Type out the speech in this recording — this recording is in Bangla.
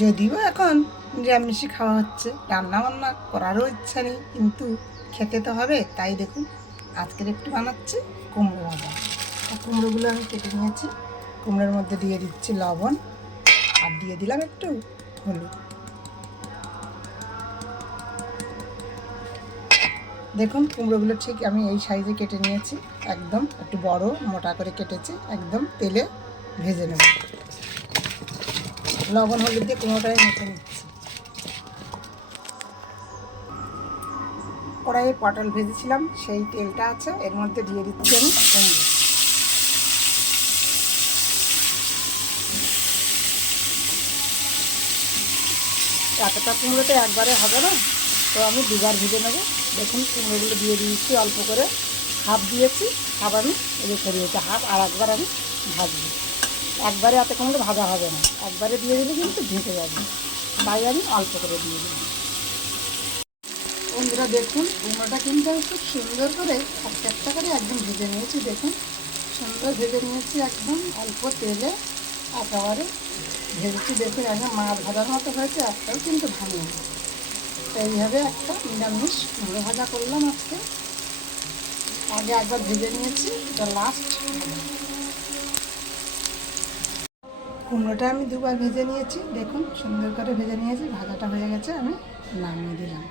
যদিও এখন নিরামিষই খাওয়া হচ্ছে রান্না বান্না করারও ইচ্ছা নেই, কিন্তু খেতে তো হবে, তাই দেখুন আজকের একটু বানাচ্ছি কুমড়ো ভাজা। কুমড়োগুলো আমি কেটে নিয়েছি, কুমড়োর মধ্যে দিয়ে দিচ্ছি লবণ, আর দিয়ে দিলাম একটু হলুদ। দেখুন কুমড়োগুলো ঠিক আমি এই সাইজে কেটে নিয়েছি, একদম একটু বড় মোটা করে কেটেছি, একদম তেলে ভেজে নেব। লবণ, হলুদ দিয়ে কুমড়োটাই মেখে নিচ্ছি। কড়াইয়ে পটল ভেজেছিলাম, সেই তেলটা আছে, এর মধ্যে দিয়ে দিচ্ছি আমি কুমড়ো। এতটা কুমড়োতে একবারে হবে না, তো আমি দুবার ভেজে নেব। দেখুন, কুমড়োগুলো দিয়ে দিয়েছি অল্প করে। হাফ দিয়েছি, হাফ আমি রেখে দিয়েছি হাফ আর একবার আমি ভাজবো। একবারে এত কুমড়ো ভাজা হবে না। একবারে দিয়ে দিলে কিন্তু ঢেকে যাবে। তাই আমি অল্প করে দিয়ে দিলাম। বন্ধুরা, দেখুন, কুমড়োটা কিন্তু আমি খুব সুন্দর করে একটা একটা করে একদম ভেজে নিয়েছি, দেখুন। সুন্দর ভেজে নিয়েছি একদম অল্প তেলে। একেবারে ভেজেছি, দেখুন একদম মাছ ভাজার মতো হয়েছে, একটাও কিন্তু তো এইভাবে একটা নিরামিষ কুমড়ো ভাজা করলাম আজকে। আগে একবার ভেজে নিয়েছি, এটা লাস্ট কুমড়োটা আমি দুবার ভেজে নিয়েছি। দেখুন, সুন্দর করে ভেজে নিয়েছি, ভাজাটা হয়ে গেছে, আমি নামিয়ে দিলাম।